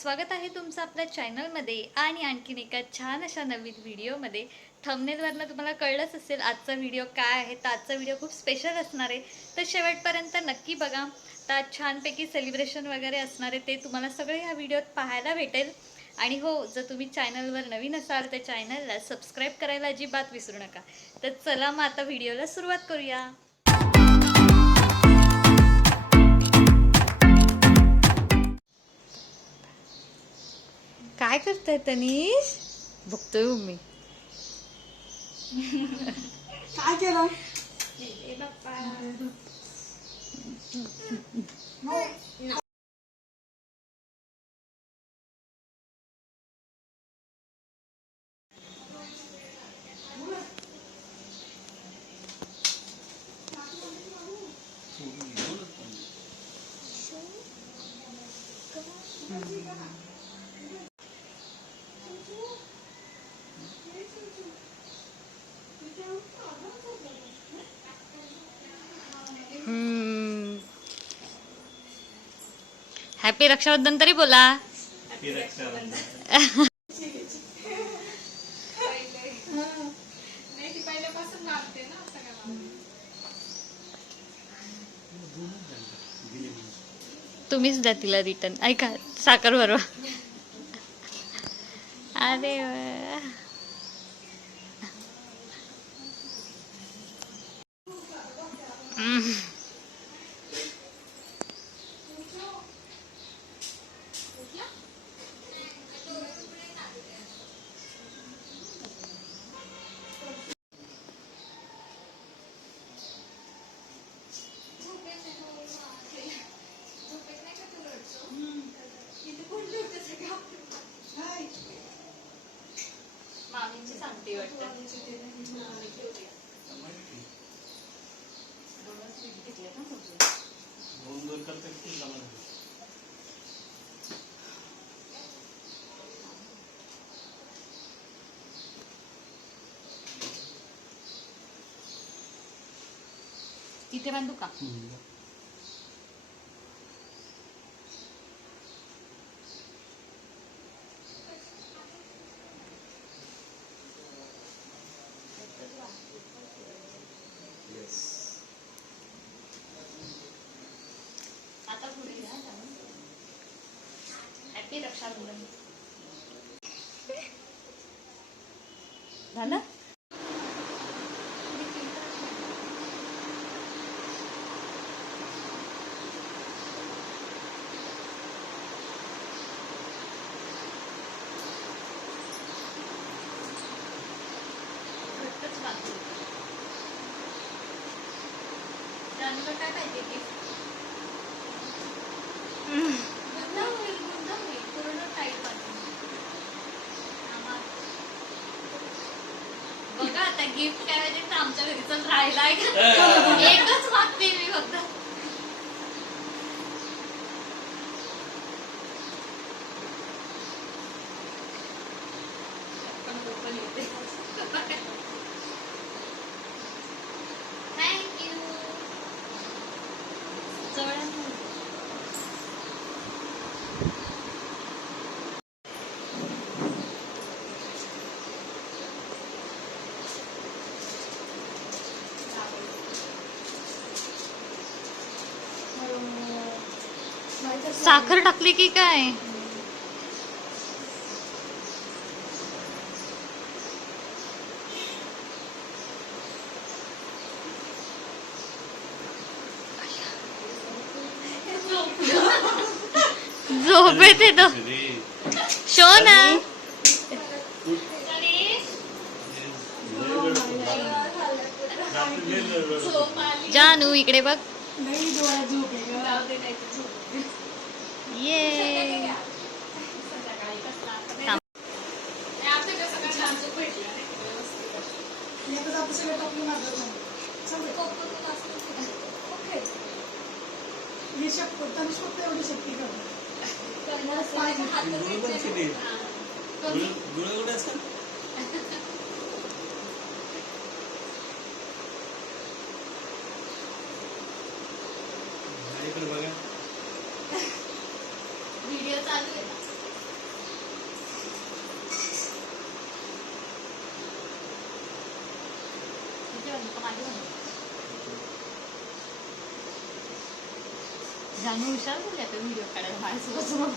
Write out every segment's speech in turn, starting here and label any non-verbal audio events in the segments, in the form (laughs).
स्वागत आहे तुमचं आपल्या चॅनलमध्ये आणि आणखीन एका छान अशा नवीन व्हिडिओमध्ये. थमनेलवरनं तुम्हाला कळलंच असेल आजचा व्हिडिओ काय आहे तर आजचा व्हिडिओ खूप स्पेशल असणार आहे. तर शेवटपर्यंत नक्की बघा. तर आज छानपैकी सेलिब्रेशन वगैरे असणार आहे ते तुम्हाला सगळे ह्या व्हिडिओत पाहायला भेटेल. आणि हो जर तुम्ही चॅनलवर नवीन असाल तर चॅनलला सबस्क्राईब करायला अजिबात विसरू नका. तर चला मग आता व्हिडिओला सुरुवात करूया. काय करताय तनीश बघतोय हो मी काय केलं हॅपी रक्षाबंधन तरी बोला. तुम्हीच द्या तिला रिटर्न ऐका साखर बरोबर अरे वा. सांगते वाटतं इथे बांधू का आता पुढे घ्या हॅपी रक्षाबंधन. झालं घट्टच बांधतो त्यानंतर काय पाहिजे गिफ्ट मुद्दाम होईल मुद्दाम होईल पूर्ण टाईट बांधून बघा आता गिफ्ट काय तर आमच्या घरी चल राहिला (laughs) एकच मागते साखर टाकली की काय येते तो। शो ना। जानू इकडे बघ। ये एकच आता सगळं टाकून मारलं नाही. चालेल. ओके. ही शपथ तनुष फक्त एवढी शक्ती करतो मला पाहिजे व्हिडिओ चालू आहे बनवू का माझी बनवू जानू हुशार झाली आता व्हिडिओ काढायला माझ्यासोबत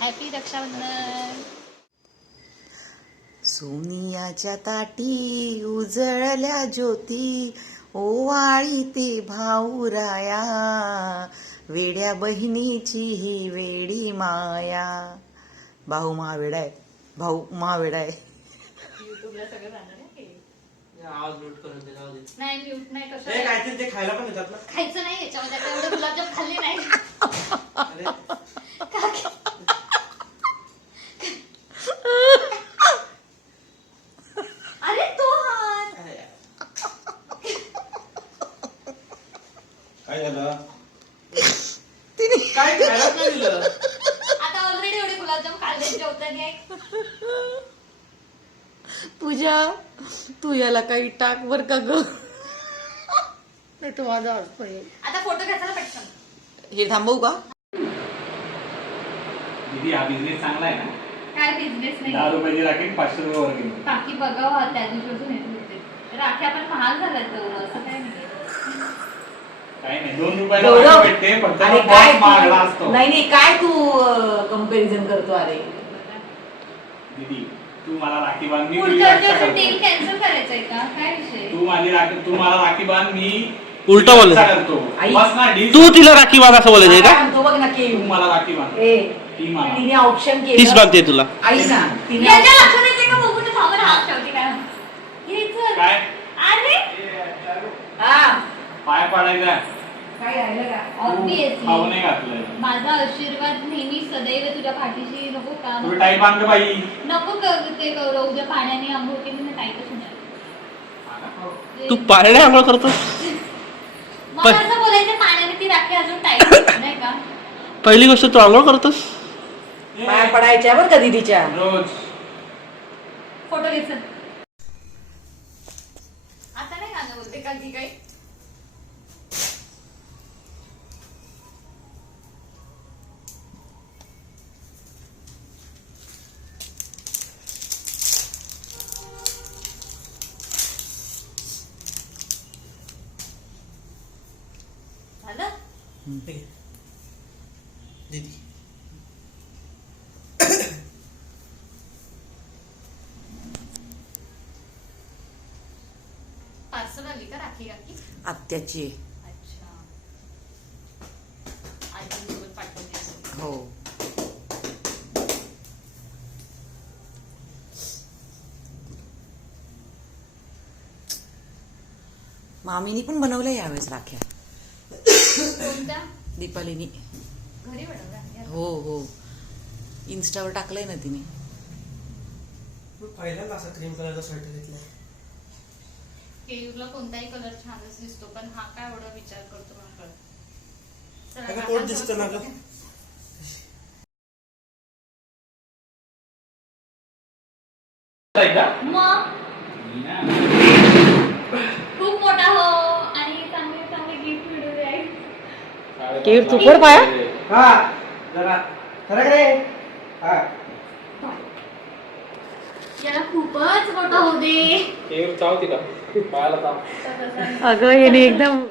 हॅपी रक्षाबंधन सोनियाच्या ताटी उजळल्या ज्योती ओवाळी ते भाऊराया वेड्या बहिणीची ही वेडी माया. भाऊ महावेडा आहे. भाऊ महावेडा आहे. युट्यूबला सगळं जाणार आहे हे. आवाज म्यूट करून दे जाऊ दे. नाही म्यूट नाही ए, कसं काहीतरी ते खायला पण येतात ना. खायचं नाही याच्यामध्ये आता एवढे गुलाबजाम खाल्ले नाही. अरे तो हात अरे यार. काय झालं काय खायलाच नाही दिलं आता ऑलरेडी एवढे गुलाबजाम खाल्ले जेवताना पूजा तू याला काही टाक बर का ग? नाही तर माझा हसतो येईल. आता फोटो घ्यायचा पटकन. हे थांबवू का? दीदी हा बिझनेस चांगला आहे ना? काय बिझनेस दहा नाही रुपयाची राखेल पाचशे रुपये वर गेलो बाकी बघावं त्या दिवशीपासून येत होते राख्या पण महाग झाल्यात तेवढं असं काय नाही. काही नाही दोन रुपयाला गौरव, राखी भेटते फक्त अरे box काय तू असतो. नाही नाही काय तू कंपॅरिझन करतो अरे? दीदी तू मला राखी बांध मी तुझी पुढच्या रक्षा वर्षी डील करतो कॅन्सल करायचंय का? काय विषय? तू माझी राखी तू मला राखी बांध मी उलटं तुझी बोलले. रक्षा करतो आई. बस ना डी तू तिला राखी बांध असं बोलायचंय काय का म्हणतो बघ ना की तू मला राखी बांध. ए ती मला. तिने ऑप्शन तीच केलं बांधते तुला. आई ना तिने याच्या लक्षात येते का? बघू ते थांबा हात ठेवते काय? घ्यायचं काय? अरे हा. पाय पडायचा काय राहिलं का? तू खाऊ ऑब्विसली नाही घातलंय. माझा आशीर्वाद नेहमी सदैव तुझ्या पाठीशी नको का? टाईप बाई. नको कर ते गौरव उद्या पाण्याने आंघोळ केली ना टाईटच होणार तू पाळणे आंघोळ मला असं बोलायचं पाण्याने ती राखी अजून टाईट नाही का? पहिली गोष्ट तू आंघोळ करतोस? पाय पडायच्या बरं का दीदीच्या? रोज. फोटो घ्यायचं आता नाही गाणं बोलते का की काही? झालं? दीदी. पार्सल आली का राखी राखी? आत्याची अच्छा. असेल. हो. मामीनी पण बनवल्या यावेळेस राख्या. दीपालीनी. घरी हो हो. इन्स्टावर टाकलंय ना तिने. मी पहिल्यांदा असा क्रीम कलरचा शर्ट घेतला केयूरला कोणताही कलर छानच दिसतो पण हा काय एवढा विचार करतो मला कळत. सोबत दिसतं ना मग. तू पण पाया? हा जरा. खरं रे हा. याला खूपच मोठा होऊ दे. केर चाव तिला. पायाला चाव. अगं याने एकदम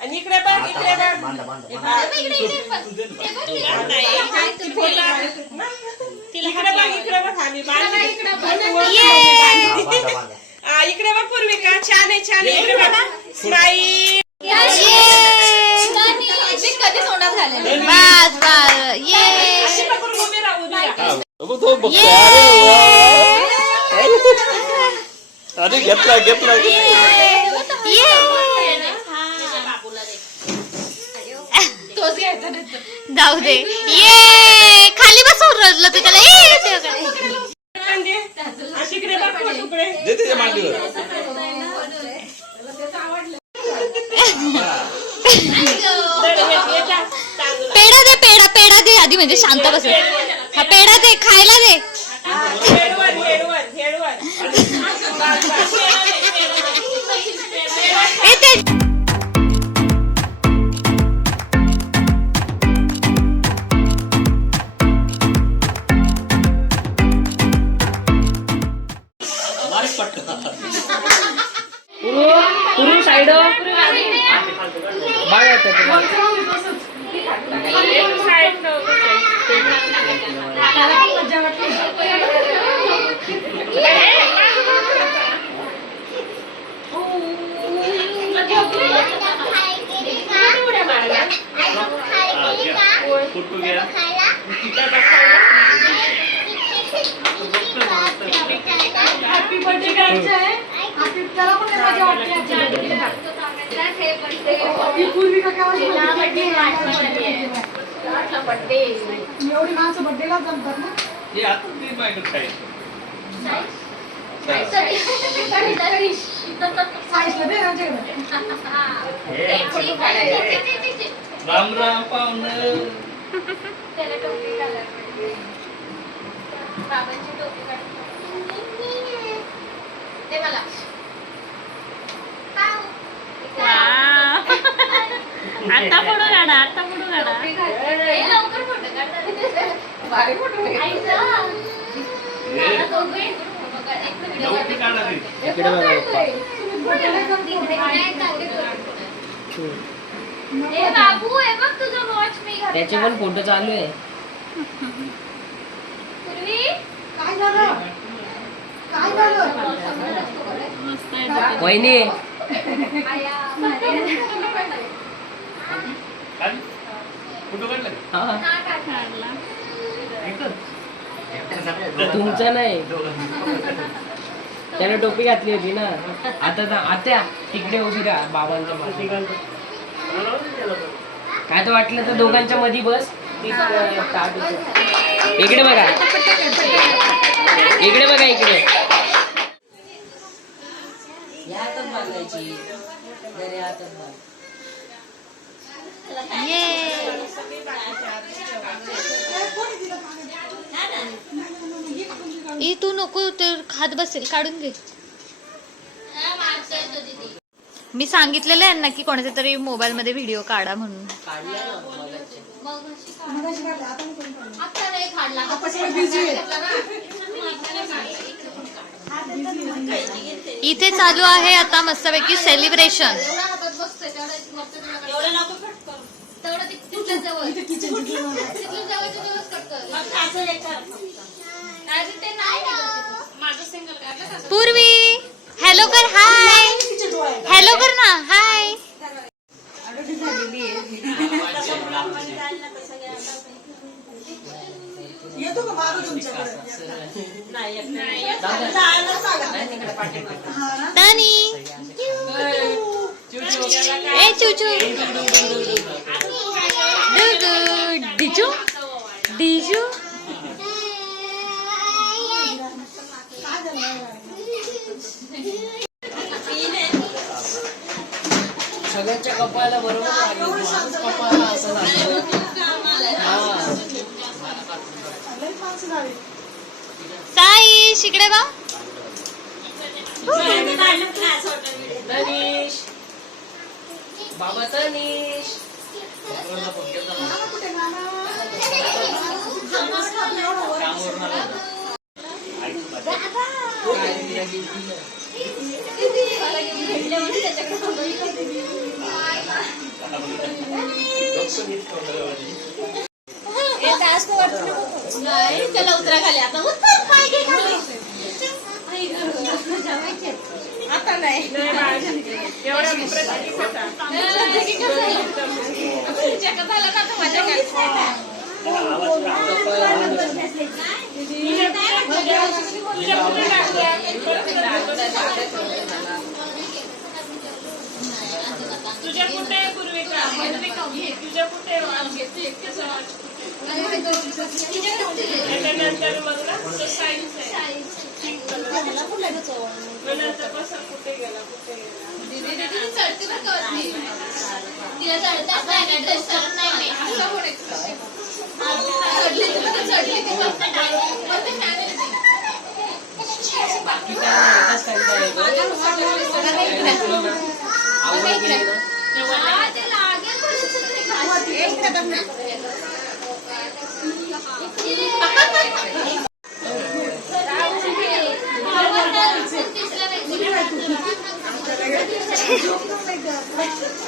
आणि इकडे बघ इकडे बघ. इकडे बघ इकडे बघ. आम्ही बांधली. आ, इकडे बघ पूर्विका. छान आहे छान आहे. इकडे बघ. स्माईल. कधी तोंडात घालेले बस बस. ये! अशी पकडून उभी राहू उभी राहा. तो बघतो अरे वा. अरे घेतला घेतला तोच घ्यायचा जाऊ दे. ये! खाली बसून रडलं तू त्याला ये देवाकडे. दे. त्याच्या मांडीवर. दे, दे. चांगलं पेढा दे. आधी म्हणजे शांत बस. हा पेढा दे खायला दे. कुठू घ्या हॅपी बर्थडे करायचं आहे हॅपी त्याला पण लय मजा वाटते ही पूर्वी का केव्हा एवढी माणसं बर्थडेला जमतात ना? हे आता ते माहिती काय साईजला दे आमच्याकडे राम राम पाहुणं. आता पडू गाडा आता पडू गाडा नव्हती काढा. हे तुझं वॉच मी त्याचे पण फोटो चालू आहे. वहिनी. काढलं? तुमचं नाही. त्याने टोपी घातली होती ना. आता ना आत्या तिकडे उभी राहा बाबांच्या. काय तर वाटलं तर दोघांच्या मध्ये बस. इकडे बघा. इकडे बघा इकडे. या हातात बांधायची. जरी हातात बांध. ई तू नको ते खात बसेल काढून घे. मी सांगितलेलं आहे यांना की कोणाच्या तरी मोबाईल मध्ये व्हिडिओ काढा म्हणून. मगाशी काढलं, आता नाही पूर्वी. हॅलो कर हाय. हॅलो कर ना हाय येतो का मारू तुमच्याकडे? हा ना? तानी. ए चूचू. डुगू डिचू डिजू काय झालं सगळ्यांच्या कपाळाला बरोबर लागली. कपाळाला असं लागलं. हा. साई शिकडे बा बाबा तनिष नाना कुठे नाना आपलं एवढं वर. काय तिला gift दिलं? आता नाही एवढ्या प्रतिसाद तुझ्या कुठे पूर्वी का तुझ्या कुठे त्याच्यानंतर मग ना तो साईज आहे. मग नंतर बसा कुठे गेला? कुठे गेला? तिला चढताच नाही ना ड्रेस करत नाही असं कोण चढली तर चढली ती पण बाकी Thank you.